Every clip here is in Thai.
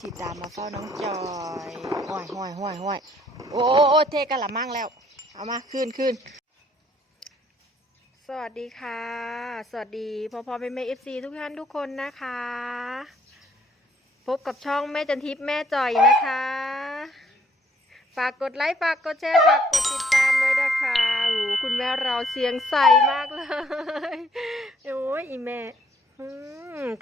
สีตามมาเฝ้าน้องจอยห้อยห้อยห้อยห้อยโอ้โอ้โอเทกะละมั่งแล้ว เอามาคืนคืนสวัสดีค่ะ สวัสดีพ่อพ่อแม่แม่เอฟซีทุกท่านทุกคนนะคะ พบกับช่องแม่จันทิพย์แม่จอยนะคะ ฝากกดไลค์ฝากกดแชร์ฝากกดติดตามด้วยนะคะโอ้คุณแม่เราเสียงใสมากเลยโอ้ยอีแม่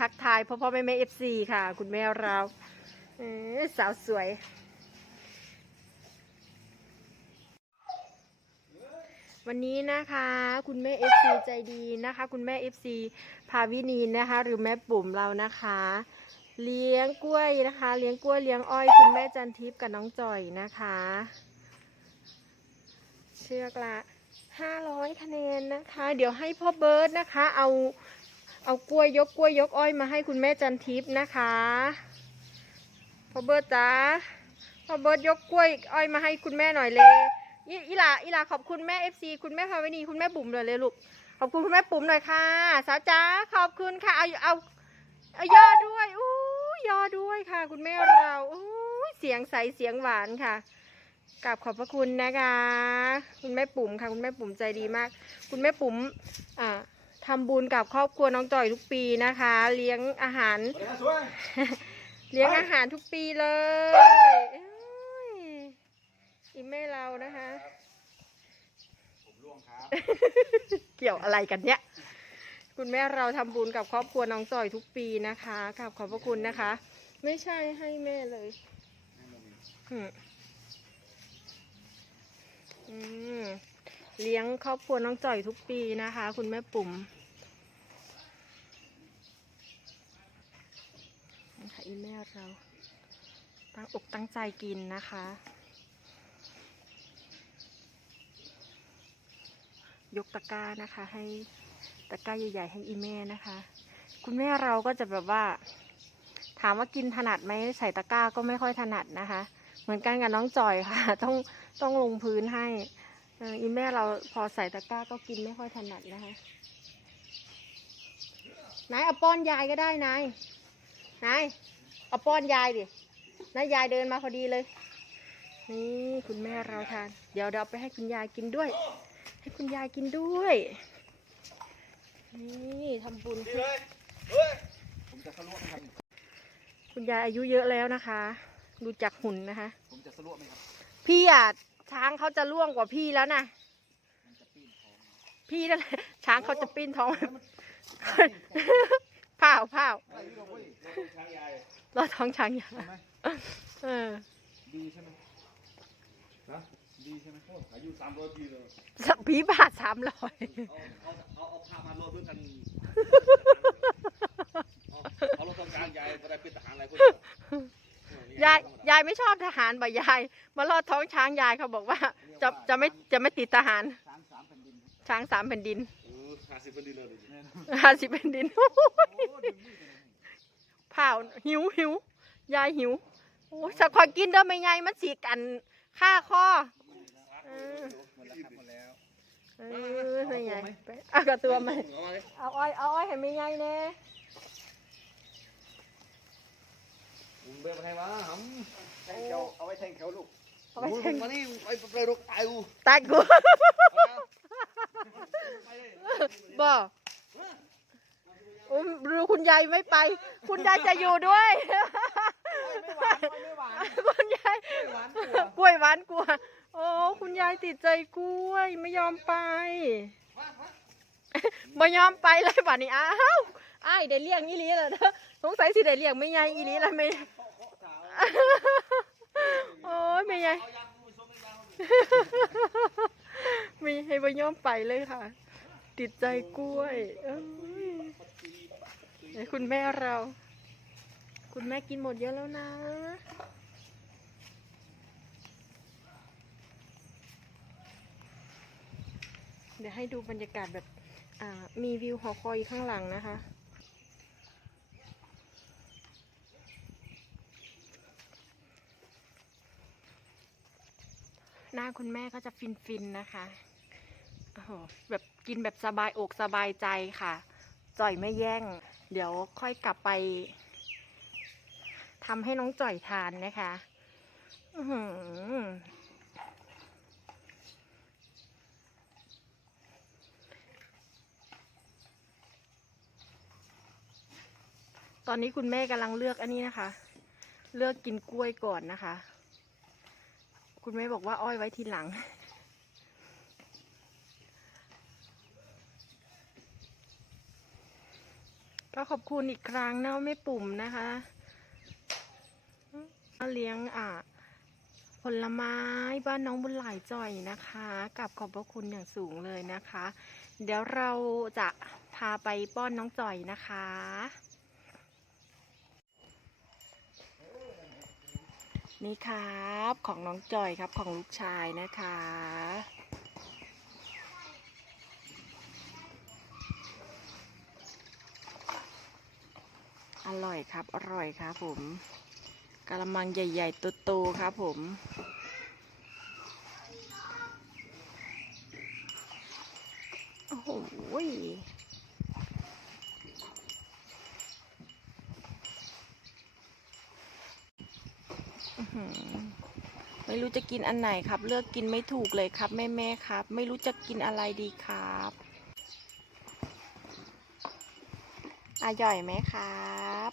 ทักทายพ่อพ่อแม่แม่เอฟซีค่ะ คุณแม่เราสาวสวย วันนี้นะคะ คุณแม่เอฟซีใจดีนะคะ คุณแม่เอฟซีพาวินีนะคะ หรือแม่ปุ่มเรานะคะ เลี้ยงกล้วยนะคะ เลี้ยงกล้วยเลี้ยงอ้อยคุณแม่จันทิพย์กับน้องจ่อยนะคะ เชือกละ500คะแนนนะคะ เดี๋ยวให้พ่อเบิร์ดนะคะ เอา เอากล้วยยกกล้วยยกอ้อยมาให้คุณแม่จันทิพย์นะคะพ่อเบิร์ตจ้าพ่อเบิร์ตยกกล้วยอ้อยมาให้คุณแม่หน่อยเลยอีหลาอีหลาขอบคุณแม่เอฟซีคุณแม่ภาวนีคุณแม่บุ๋มเลยเลยลูกขอบคุณคุณแม่ปุ๋มหน่อยค่ะ สาวจ้าขอบคุณค่ะเอาเอาเอายอด้วยอู้ยอด้วยค่ะ คุณแม่เราอู้เสียงใสเสียงหวานค่ะกราบขอบพระคุณนะคะ คุณแม่ปุ๋มค่ะ คุณแม่ปุ๋มใจดีมาก คุณแม่ปุ๋มอ่า ทำบุญกับครอบครัวน้องจอยทุกปีนะคะ เลี้ยงอาหาร เลี้ยงอาหารทุกปีเลยเอ้ยอีแม่เรานะคะผมร่วงครับ เกี่ยวอะไรกันเนี่ยคุณแม่เราทำบุญกับครอบครัวน้องจอยทุกปีนะคะกับขอบพระคุณนะคะ ไม่ใช่ให้แม่เลยอืมอืมเลี้ยงครอบครัวน้องจ่อยทุกปีนะคะ คุณแม่ปุ่มนะคะ อีแม่เรา ตั้งอกตั้งใจกินนะคะ ยกตะกร้านะคะ ให้ตะกร้าใหญ่ๆให้อีแม่นะคะ คุณแม่เราก็จะแบบว่า ถามว่ากินถนัดไหมใส่ตะกร้าก็ไม่ค่อยถนัดนะคะ เหมือนกันกับน้องจอยค่ะ ต้องต้องลงพื้นให้อีแม่เราพอใส่ตะกร้าก็กินไม่ค่อยถนัดนะคะนายเอาป้อนยายก็ได้นายนาย เอาป้อนยายดินายายเดินมาพอดีเลย นี่คุณแม่เราทาน เดี๋ยวเดี๋ยวเอาไปให้คุณยายกินด้วย ให้คุณยายกินด้วย นี่ทำบุญดีเลยเฮ้ยผมจะสลวไหมครับคุณยายอายุเยอะแล้วนะคะ ดูจากหุ่นนะคะ ผมจะสลวไหมครับพี่อะช้างเขาจะล่วงกว่าพี่แล้วนะ มันจะปีนท้องพี่นั่นแหละช้างเขาจะปิ้นท้อง เผาเผ่าเว้ยเราต้องช้าง ใหญ่เราท้องช้างใหญ่ใช่ไหมเออ ดีใช่ไหมนะดีใช่ไหมโอ้อายุสามร้อยปีเลยสักผีบาทสามร้อยเอาเอาเอาเอาพามาโลดด้วยกันเอาเอารถทำการใหญ่ก็ได้เป็นทหารอะไรพวกนี้ยายยายไม่ชอบทหารบ่ยาย มาลอดท้องช้างยายเขาบอกว่า จะจะไม่จะไม่ติดทหาร ช้างสามแผ่นดินช้างสามแผ่นดินเออห้าสิบแผ่นดินเลยห้าสิบแผ่นดิน โอ้ดึงมือกันเลยเผาหิวหิวยายหิวโอ้ยสักขอกินเด้อไม่ไงมันสีกันฆ่าคอเออหมดแล้วครับหมดแล้วเออไม่ไงไปเอากระตัวไหมเอาไว้เอาอ้อยเอาอ้อยให้ไม่ไงแน่มึงเบลมาให้มาหำแทงเขาเอาไว้แทงเขาลูกเอาไปมึงเชิงมานี่ไอ้เปรย์รกตายกูตายกูไปเลยบ่โอ้ดู คุณยายไม่ไป คุณยายจะอยู่ด้วย ไม่หวานไม่หวาน คุณยายไม่หวานกลัวกล้วยหวานกลัว โอ้คุณยายติดใจกล้วยไม่ยอมไปไม่ยอมไปเลยป่านนี้อ้าวอ้ายได้เลี้ยงอีหลีแล้วเด้อสงสัยสิได้เลี้ยงไม่ใหญ่อีหลีแล้วไม่โอ้ยไม่ใหญ่ไม่ให้ไม่ยอมไปเลยค่ะ ติดใจกล้วยเอ้ยไหน คุณแม่เรา คุณแม่กินหมดเยอะแล้วนะเดี๋ยวให้ดูบรรยากาศแบบ มีวิวหอคอยข้างหลังนะคะ หน้าคุณแม่ก็จะฟินๆนะคะ โอ้โห แบบกินแบบสบายอกสบายใจค่ะ จ่อยไม่แย่ง เดี๋ยวค่อยกลับไปทำให้น้องจ่อยทานนะคะอตอนนี้คุณแม่กำลังเลือกอันนี้นะคะ เลือกกินกล้วยก่อนนะคะ คุณแม่บอกว่าอ้อยไว้ทีหลัง ก็ขอบคุณอีกครั้งนะแม่ปุ่มนะคะมาเลี้ยงอะผลไม้บ้านน้องบุญหลายจ่อยนะคะกับขอบพระคุณอย่างสูงเลยนะคะ เดี๋ยวเราจะพาไปป้อนน้องจ่อยนะคะนี่ครับของน้องจ่อยครับของลูกชายนะคะ อร่อยครับ อร่อยครับผมกะละมังใหญ่ๆโตๆครับผมโอ้โหไม่รู้จะกินอันไหนครับ เลือกกินไม่ถูกเลยครับแม่ๆครับ ไม่รู้จะกินอะไรดีครับ อร่อยไหมครับ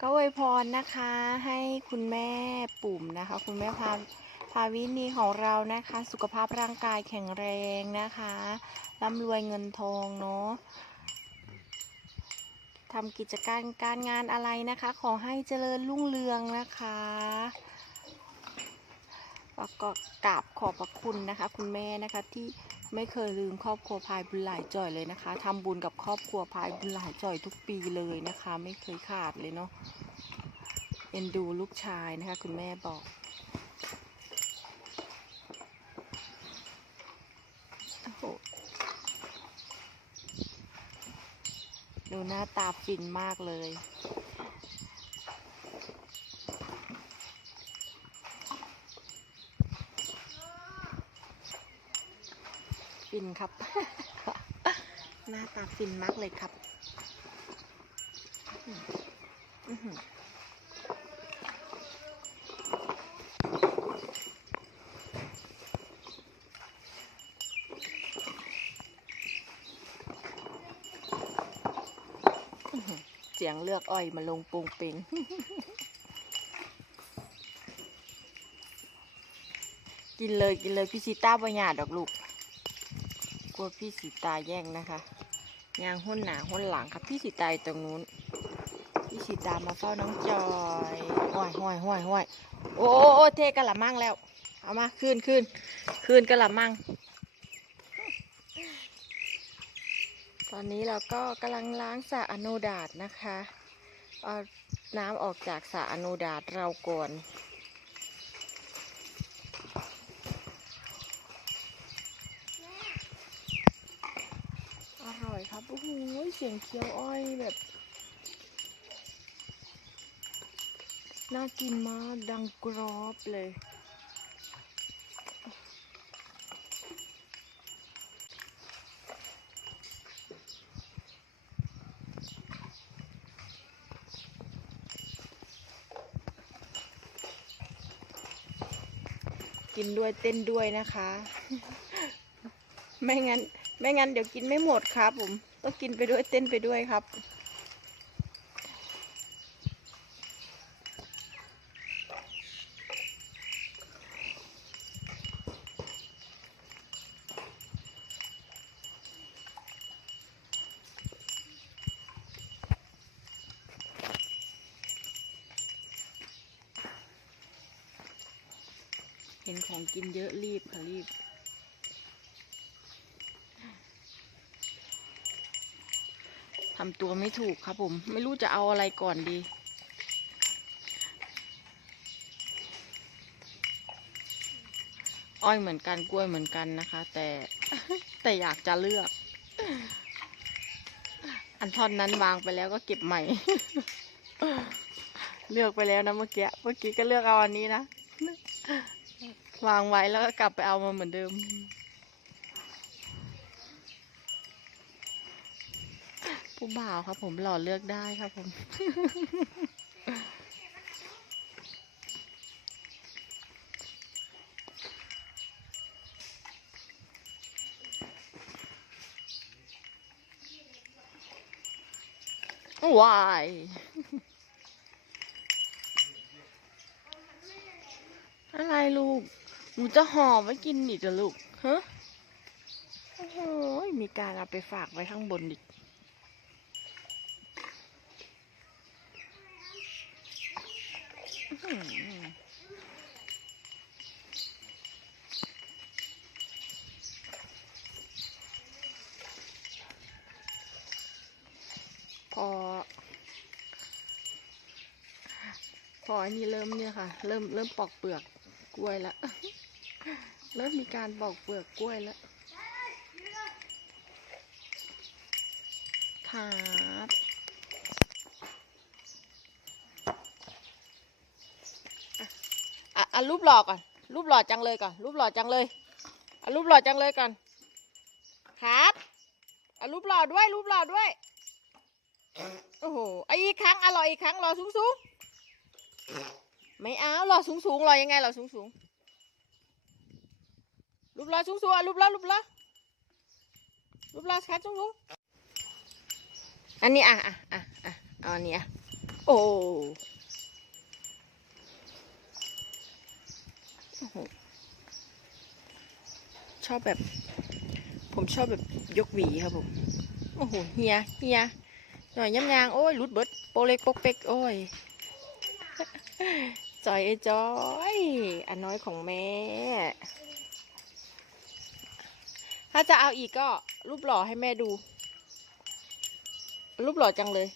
ก็อวยพรนะคะ ให้คุณแม่ปุ่มนะคะ คุณแม่พาพาวินีของเรานะคะ สุขภาพร่างกายแข็งแรงนะคะร่ำรวยเงินทองเนาะทำกิจการการงานอะไรนะคะ ขอให้เจริญรุ่งเรืองนะคะแล้วก็กราบขอบพระคุณนะคะ คุณแม่นะคะที่ ไม่เคยลืมครอบครัวพายบุญหลายจ่อยเลยนะคะทำบุญกับครอบครัวพายบุญหลายจ่อยทุกปีเลยนะคะ ไม่เคยขาดเลยเนาะเอ็นดูลูกชายนะคะ คุณแม่บอกโอ้โหดูหน้าตาฟินมากเลย ฟินครับ หน้าตาฟินมากเลยครับเสียงเลือกอ้อยมาลงปรุงปิงกินเลยกินเลยพี่ชิต้าปัญญาดอกลูก วพี่สีตาแย่งนะคะยางห้นหนาห้นหลังครับพี่สีตาอยู่ตรงนู้น พี่สีตามาเฝ้าน้องจอยห้อยห้อยห้อยห้อยโอ้โอ้โอเทกะละมังแล้ว เอามาคืนคืนคืนกะละมังตอนนี้เราก็กำลังล้างสระอโนดาตนะคะเอาน้ำออกจากสระอโนดาตเราก่อน อร่อยครับ โอ้โห เสียงเคี้ยวอ้อยแบบ น่ากินมากดังกรอบเลย กินด้วยเต้นด้วยนะคะ ไม่งั้น ไม่งั้นเดี๋ยวกินไม่หมดครับผม ต้องกินไปด้วยเต้นไปด้วยครับ เห็นของกินเยอะรีบค่ะรีบ ทำตัวไม่ถูกครับผม ไม่รู้จะเอาอะไรก่อนดี อ้อยเหมือนกันกล้วยเหมือนกันนะคะ แต่แต่อยากจะเลือก อันท่อนนั้นวางไปแล้วก็เก็บใหม่ เลือกไปแล้วนะเมื่อกี้เมื่อกี้ก็เลือกเอาอันนี้นะ วางไว้แล้วก็กลับไปเอามาเหมือนเดิม ผู้บ่าวครับผมหล่อเลือกได้ครับผม วายอะไรลูก หนูจะห่อไว้กินอีกเหรอลูกฮะโอ้โหมีการเอาไปฝากไว้ข้างบนอีก อื้อหือ พอ พออันนี้เริ่มเนี่ยค่ะ เริ่มเริ่มปอกเปลือกกล้วยแล้วเริ่มมีการปอกเปลือกกล้วยแล้วครับอะ อะรูปหล่อก่อนรูปหล่อจังเลยก่อนรูปหล่อจังเลยอะรูปหล่อจังเลยก่อนครับอะรูปหล่อด้วยรูปหล่อด้วยโอ้โหไออีกครั้งอะหล่อยอีกครั้งหล่อสูงสูงไม่เอาหล่อสูงสูงหล่อยังไงหล่อสูงสูงรูปหล่อสูงสูงอะรูปหล่อรูปหล่อรูปหล่อขาสูงสูงอันนี้อะอะอะอะอาอันนี้อะโอ้ โอ้โหชอบแบบ ผมชอบแบบยกหวีครับผมโอ้โหเฮียเฮียหน่อยย้ำยางโอ้ยรุดเบิดโปเล็กโปกเป๊กโอ้ยจอยไอ้จอยอันน้อยของแม่ ถ้าจะเอาอีกก็รูปหล่อให้แม่ดู รูปหล่อจังเลย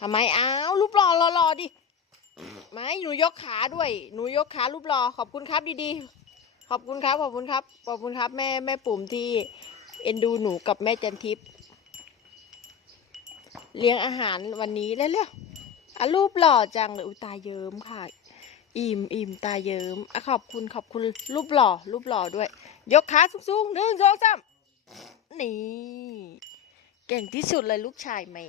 ทำไมอ้าวรูปหล่อหล่อๆดิ ไหมหนูยกขาด้วย หนูยกขารูปหล่อขอบคุณครับดีๆ ขอบคุณครับ ขอบคุณครับ ขอบคุณครับ แม่แม่ปุ่มที่เอ็นดูหนูกับแม่จันทิพย์เลี้ยงอาหารวันนี้แล้วเร็วๆอะรูปหล่อจังเลยอุตาเยิ้มค่ะ อิ่มอิ่มตาเยิ้มอะขอบคุณขอบคุณรูปหล่อ รูปหล่อด้วย ยกขาสูงๆหนึ่งสองสามนี่ เก่งที่สุดเลยลูกชายแม่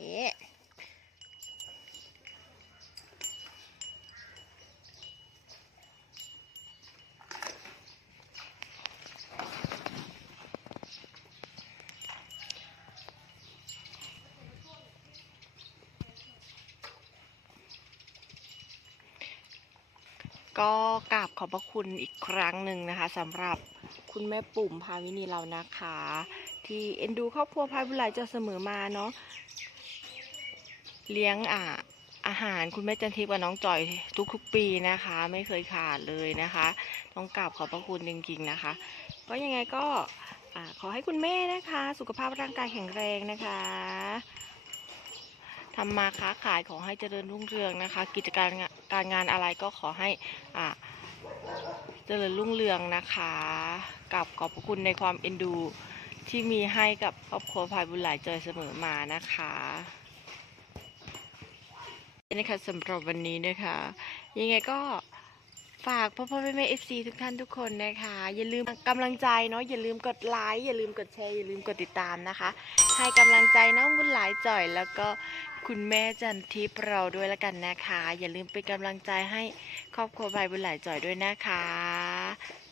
ก็กราบขอบพระคุณอีกครั้งหนึ่งนะคะสำหรับคุณแม่ปุ่มพาวินีเรานะคะ ที่เอ็นดูครอบครัวพายบุญหลจะเสมอมาเนาะเลี้ยงอ่าอาหารคุณแม่จันทิพย์กับน้องจอยทุกๆปีนะคะ ไม่เคยขาดเลยนะคะ ต้องกราบขอบพระคุณจริงๆนะคะ ก็ยังไงก็ขอให้คุณแม่นะคะ สุขภาพร่างกายแข็งแรงนะคะทำมาค้าขายขอให้เจริญรุ่งเรืองนะคะ กิจการ การงานอะไรก็ขอให้อ่าเจริญรุ่งเรืองนะคะกับขอบพระคุณในความเอ็นดูที่มีให้กับครอบครัวพายบุญหลายจอยเสมอมานะคะนะคะสำหรับวันนี้นะคะ ยังไงก็ฝากพ่อพ่อแม่แม่เอฟซีทุกท่านทุกคนนะคะ อย่าลืมกำลังใจเนาะอย่าลืมกดไลค์อย่าลืมกดแชร์อย่าลืมกดติดตามนะคะ ให้กำลังใจน้องบุญหลายจ่อย แล้วก็คุณแม่จันทิพย์เราด้วยละกันนะคะ อย่าลืมเป็นกำลังใจให้ครอบครัวพายบุญหลายจ่อยด้วยนะคะ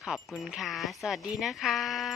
ขอบคุณค่ะ สวัสดีนะคะ